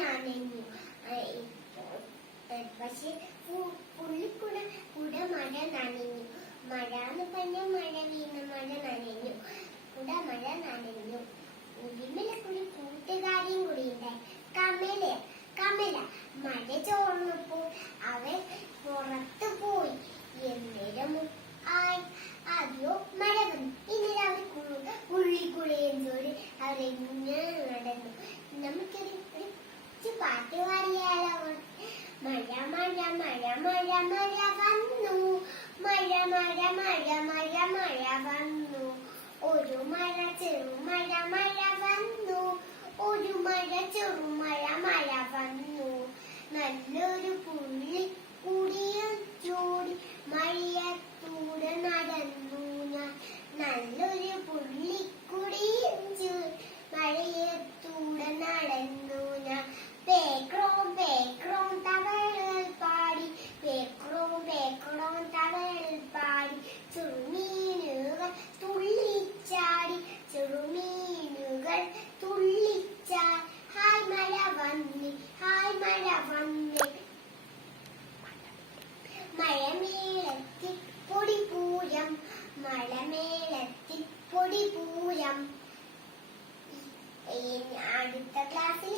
നനഞ്ഞു. പക്ഷെ പുള്ളിക്കൂടെ മഴ നനഞ്ഞു. മഴ എന്ന് പറഞ്ഞ മഴ വീണ മഴ നനഞ്ഞു. മഴ നനഞ്ഞു. ഉരുമിലക്കുടി കൂട്ടുകാരിയും കൂടി ഉണ്ടായി. കമല മഴ ചോർന്നപ്പോ അവൻ പുറത്തു പോയി. എന്നേരം അതെയോ മഴ വന്നു. ഇന്നലെ അവർ പുള്ളിക്കുടയോട് അവരെങ്ങനെ നടന്നു. നമുക്കൊരു പാട്ട് പാടിയാലോ? മഴ മഴ മഴ മഴ മഴ വന്നു. മഴ മഴ മഴ മഴ മഴ വന്നു. ഒരു മഴ ചെറുമഴ മഴ വന്നു. ഒരു മഴ ചെറുമഴ മഴ വന്നു. നല്ലൊരു പുള്ളിക്കുടിയും ചൂടി മഴയത്തൂടെ നടന്നു ഞാൻ. നല്ലൊരു പുള്ളിക്കുടിയും ചൂടി മഴയത്തൂടെ നടന്നു ഞാൻ. പേക്രോം പേക്രോം തവളകൾ പാടി. പേക്രോം പേക്രോം തവളകൾ പാടി. ചെറുമീനുകൾ തുള്ളിച്ചാടി. ചെറുമീനുകൾ തുള്ളിച്ചാടി. ഹായ് മഴ വന്നി. ഹായ് മഴ വന്നി. മഴമേളത്തിൽ പൊടിപൂരം. മഴമേളത്തിൽ പൊടിപൂരം. അടുത്ത ക്ലാസ്സിൽ